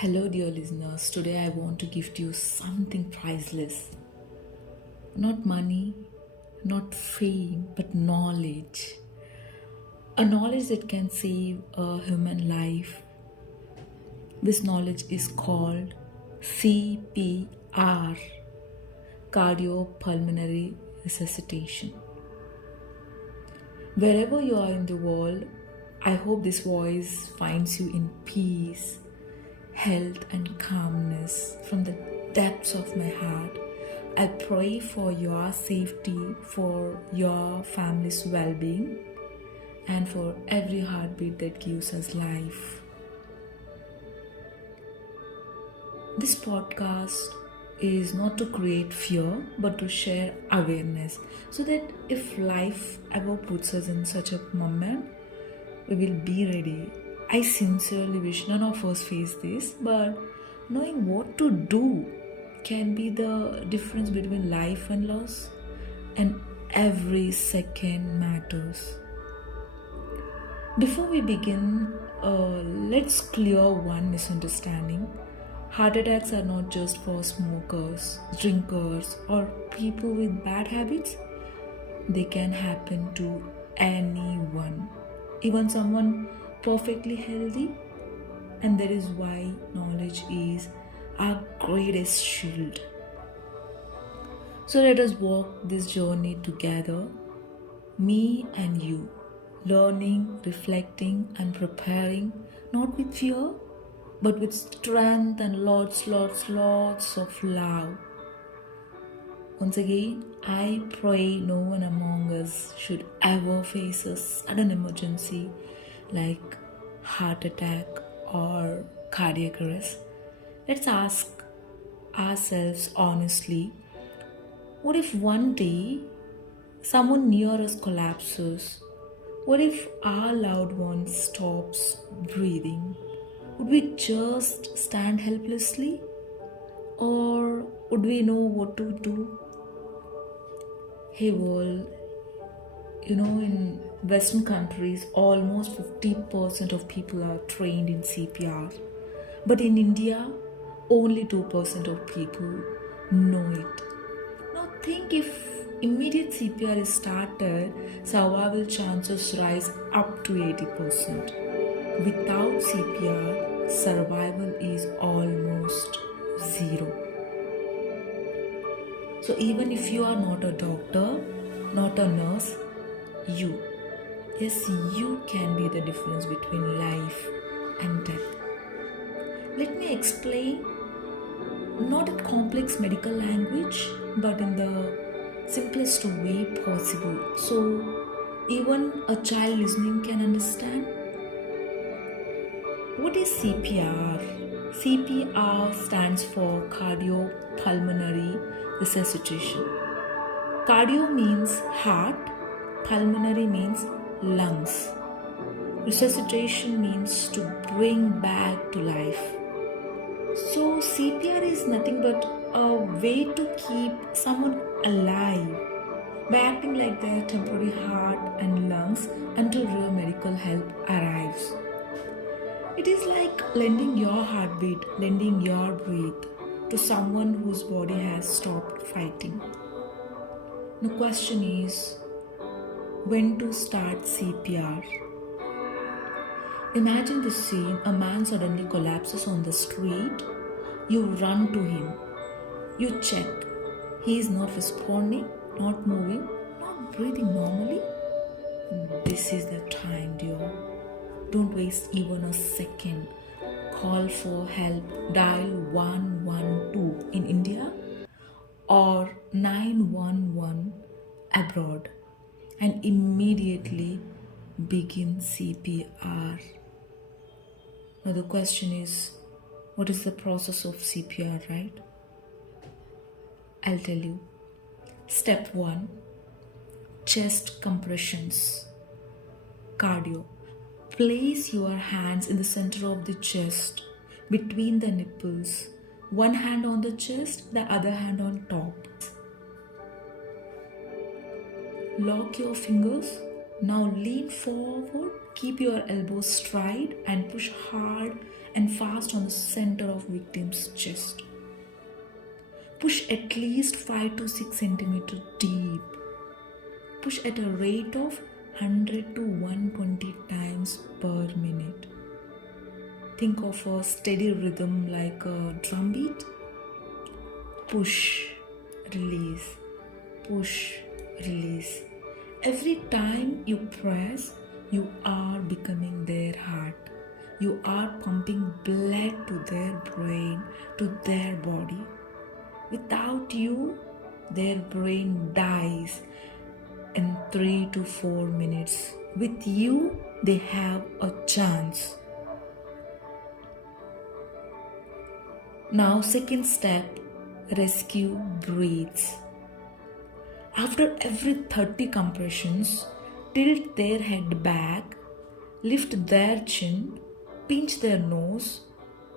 Hello, dear listeners. Today I want to give to you something priceless. Not money, not fame, but knowledge. A knowledge that can save a human life. This knowledge is called CPR, cardiopulmonary resuscitation. Wherever you are in the world, I hope this voice finds you in peace, health, and calmness from the depths of my heart. I pray for your safety, for your family's well being, and for every heartbeat that gives us life. This podcast is not to create fear but to share awareness so that if life ever puts us in such a moment, we will be ready. I sincerely wish none of us face this, but knowing what to do can be the difference between life and loss, and every second matters. Before we begin, let's clear one misunderstanding. Heart attacks are not just for smokers, drinkers, or people with bad habits. They can happen to anyone, even someone perfectly healthy. And that is why knowledge is our greatest shield. So let us walk this journey together, me and you, learning, reflecting, and preparing, not with fear, but with strength and lots of love. Once again, I pray no one among us should ever face a sudden emergency like heart attack or cardiac arrest. Let's ask ourselves honestly, what if one day someone near us collapses? What if our loved one stops breathing? Would we just stand helplessly? Or would we know what to do? Hey world, in Western countries, almost 50% of people are trained in CPR. But in India, only 2% of people know it. Now think if immediate CPR is started, survival chances rise up to 80%. Without CPR, survival is almost zero. So even if you are not a doctor, not a nurse, you can be the difference between life and death. Let me explain, not in complex medical language, but in the simplest way possible, so even a child listening can understand. What is CPR? CPR stands for cardiopulmonary resuscitation. Cardio means heart, pulmonary means lungs. Resuscitation means to bring back to life. So CPR is nothing but a way to keep someone alive by acting like their temporary heart and lungs until real medical help arrives. It is like lending your heartbeat, lending your breath to someone whose body has stopped fighting. The question is, when to start CPR? Imagine this scene: a man suddenly collapses on the street. You run to him. You check. He is not responding, not moving, not breathing normally. This is the time, dear. Don't waste even a second. Call for help. Dial 112 in India or 911 abroad and immediately begin CPR. Now the question is, what is the process of CPR, right? I'll tell you. Step 1, chest compressions. Cardio. Place your hands in the center of the chest, between the nipples. One hand on the chest, the other hand on top. Lock your fingers. Now lean forward Keep your elbows straight and push hard and fast on the center of victim's chest. Push at least 5 to 6 centimeters deep. Push at a rate of 100 to 120 times per minute. Think of a steady rhythm like a drum beat. Push, release, push, release. Every time you press, you are becoming their heart. You are pumping blood to their brain, to their body. Without you, their brain dies in 3 to 4 minutes. With you, they have a chance. Now, second step, rescue breathes. After every 30 compressions, tilt their head back, lift their chin, pinch their nose,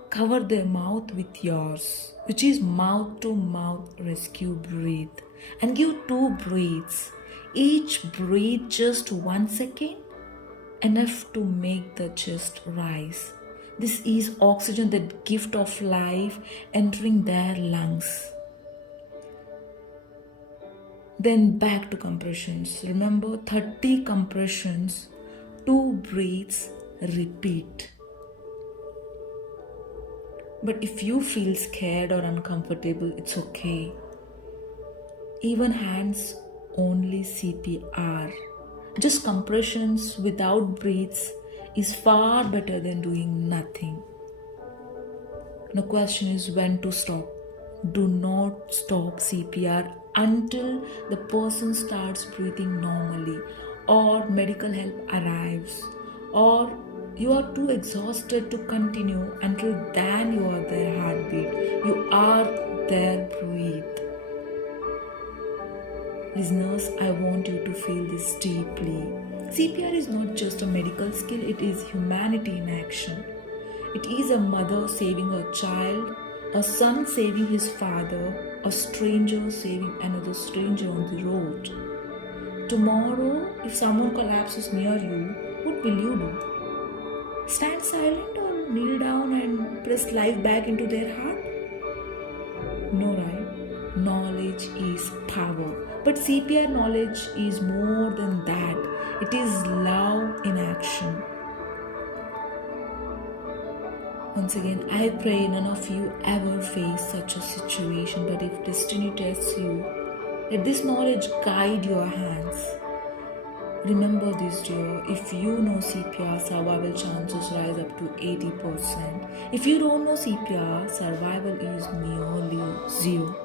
cover their mouth with yours, which is mouth to mouth rescue breath, and give 2 breaths. Each breath just 1 second, enough to make the chest rise. This is oxygen, that gift of life entering their lungs. Then back to compressions. Remember, 30 compressions, 2 breaths, repeat. But if you feel scared or uncomfortable, it's okay. Even hands only CPR. Just compressions without breaths is far better than doing nothing. The question is when to stop. Do not stop CPR until the person starts breathing normally, or medical help arrives, or you are too exhausted to continue. Until then, you are their heartbeat. You are their breath. Listeners, I want you to feel this deeply. CPR is not just a medical skill, it is humanity in action. It is a mother saving her child, a son saving his father, a stranger saving another stranger on the road. Tomorrow, if someone collapses near you, what will you do? Stand silent or kneel down and press life back into their heart? No, right? Knowledge is power. But CPR knowledge is more than that. It is love in action. Once again, I pray none of you ever face such a situation, but if destiny tests you, let this knowledge guide your hands. Remember this, dear, if you know CPR, survival chances rise up to 80%. If you don't know CPR, survival is nearly 0.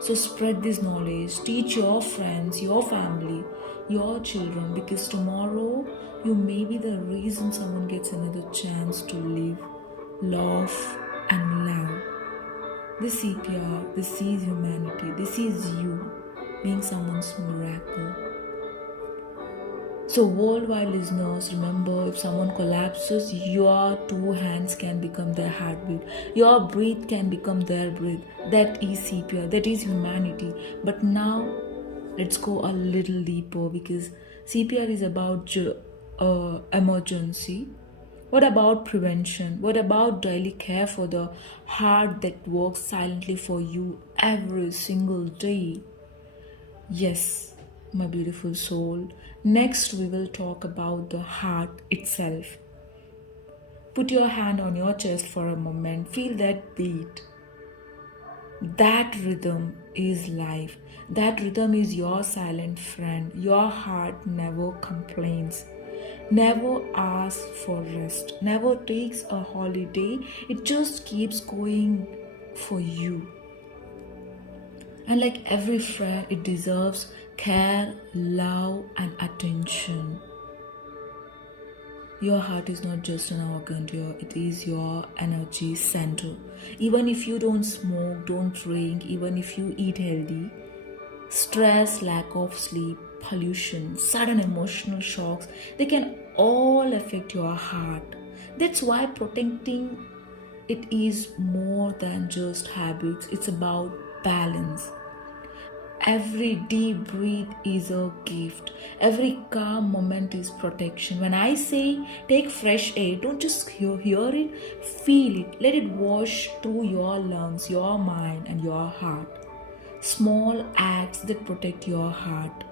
So spread this knowledge, teach your friends, your family, your children, because tomorrow you may be the reason someone gets another chance to live, love and love. This CPR, this is humanity, this is you being someone's miracle. So worldwide listeners, remember, if someone collapses, your 2 hands can become their heartbeat. Your breath can become their breath. That is CPR, that is humanity. But now, let's go a little deeper, because CPR is about emergency. What about prevention? What about daily care for the heart that works silently for you every single day? Yes, my beautiful soul. Next, we will talk about the heart itself. Put your hand on your chest for a moment. Feel that beat. That rhythm is life. That rhythm is your silent friend. Your heart never complains, never asks for rest, never takes a holiday. It just keeps going for you. And like every friend, it deserves care, love, and attention. Your heart is not just an organ, dear. It is your energy center. Even if you don't smoke, don't drink, even if you eat healthy, stress, lack of sleep, pollution, sudden emotional shocks, they can all affect your heart. That's why protecting it is more than just habits. It's about balance. Every deep breath is a gift. Every calm moment is protection. When I say take fresh air, don't just hear it, feel it. Let it wash through your lungs, your mind, and your heart. Small acts that protect your heart.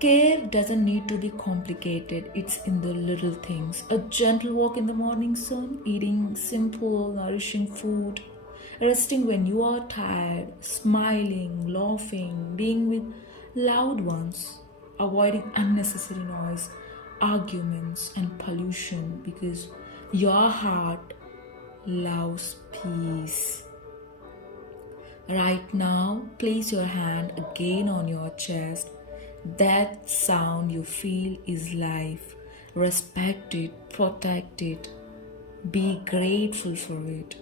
Care doesn't need to be complicated, it's in the little things. A gentle walk in the morning sun, eating simple, nourishing food, resting when you are tired, smiling, laughing, being with loved ones, avoiding unnecessary noise, arguments, and pollution because your heart loves peace. Right now, place your hand again on your chest. That sound you feel is life. Respect it, protect it, be grateful for it.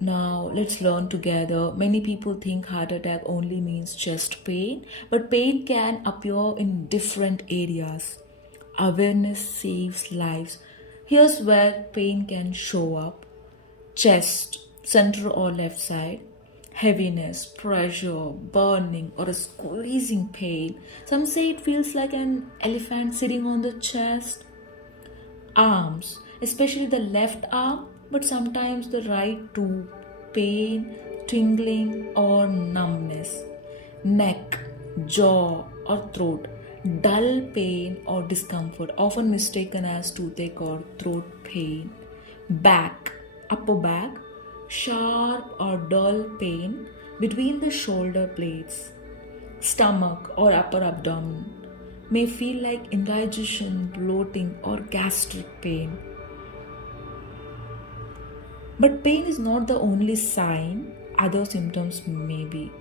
Now, let's learn together. Many people think heart attack only means chest pain, but pain can appear in different areas. Awareness saves lives. Here's where pain can show up: chest, center or left side, heaviness, pressure, burning, or a squeezing pain. Some say it feels like an elephant sitting on the chest. Arms, especially the left arm, but sometimes the right too. Pain, tingling, or numbness. Neck, jaw, or throat. Dull pain or discomfort, often mistaken as toothache or throat pain. Back, upper back, sharp or dull pain between the shoulder blades. Stomach or upper abdomen may feel like indigestion, bloating, or gastric pain. But pain is not the only sign. Other symptoms may be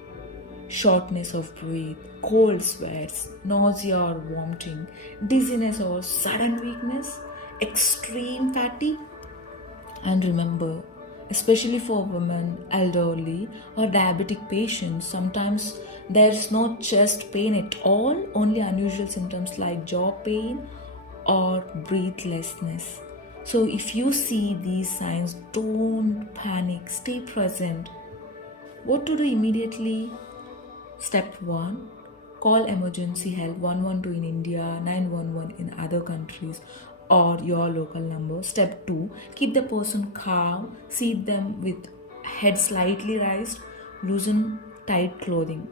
shortness of breath, cold sweats, nausea or vomiting, dizziness or sudden weakness, extreme fatigue. And remember, especially for women, elderly, or diabetic patients, sometimes there's no chest pain at all, only unusual symptoms like jaw pain or breathlessness. So, if you see these signs, don't panic, stay present. What to do immediately? Step 1: call emergency help 112 in India, 911 in other countries, or your local number. Step 2: keep the person calm, seat them with head slightly raised, loosen tight clothing.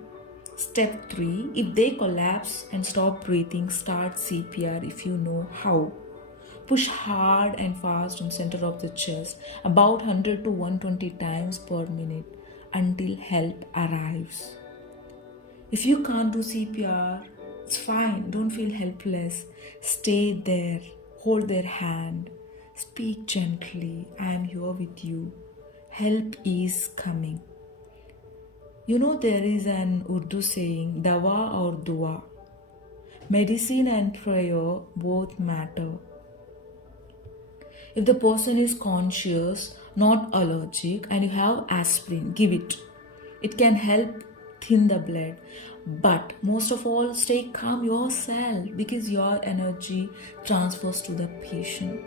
Step 3: if they collapse and stop breathing, start CPR if you know how. Push hard and fast on center of the chest, about 100 to 120 times per minute until help arrives. If you can't do CPR, it's fine. Don't feel helpless. Stay there. Hold their hand. Speak gently. I am here with you. Help is coming. You know, there is an Urdu saying, dawa or dua. Medicine and prayer both matter. If the person is conscious, not allergic, and you have aspirin, give it. It can help thin the blood. But most of all, stay calm yourself because your energy transfers to the patient.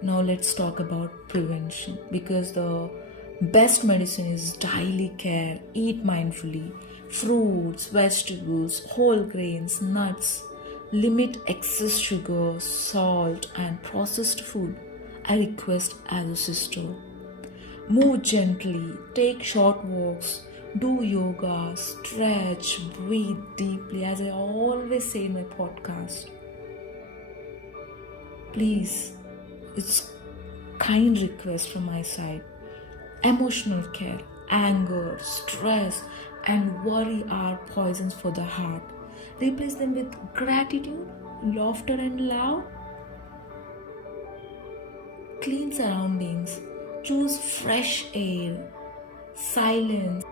Now let's talk about prevention, because the best medicine is daily care. Eat mindfully. Fruits, vegetables, whole grains, nuts. Limit excess sugar, salt, and processed food. I request as a sister. Move gently, take short walks, do yoga, stretch, breathe deeply, as I always say in my podcast. Please, it's kind request from my side. Emotional care, anger, stress, and worry are poisons for the heart. Replace them with gratitude, laughter, and love. Clean surroundings. Choose fresh air, silence,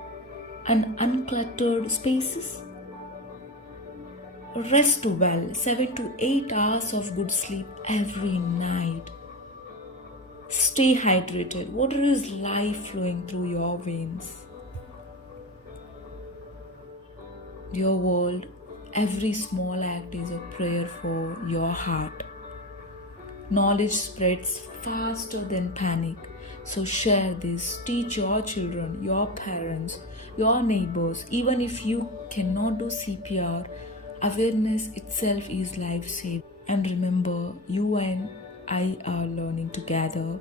and uncluttered spaces. Rest well, 7 to 8 hours of good sleep every night. Stay hydrated. Water is life flowing through your veins. Dear world, every small act is a prayer for your heart. Knowledge spreads faster than panic. So share this, teach your children, your parents, your neighbors. Even if you cannot do CPR, awareness itself is life saving. And remember, you and I are learning together.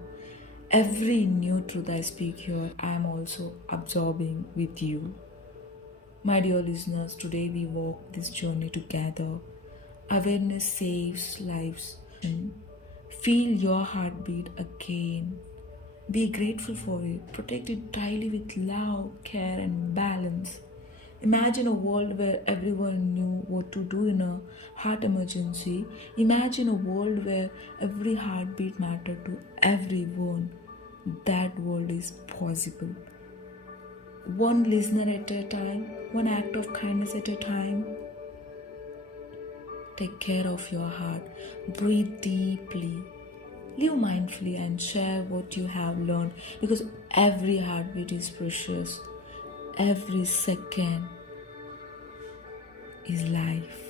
Every new truth I speak here, I am also absorbing with you. My dear listeners, today we walk this journey together. Awareness saves lives. Feel your heartbeat again. Be grateful for it. Protect it tightly with love, care, and balance. Imagine a world where everyone knew what to do in a heart emergency. Imagine a world where every heartbeat mattered to everyone. That world is possible. One listener at a time, one act of kindness at a time. Take care of your heart. Breathe deeply. Live mindfully and share what you have learned, because every heartbeat is precious. Every second is life.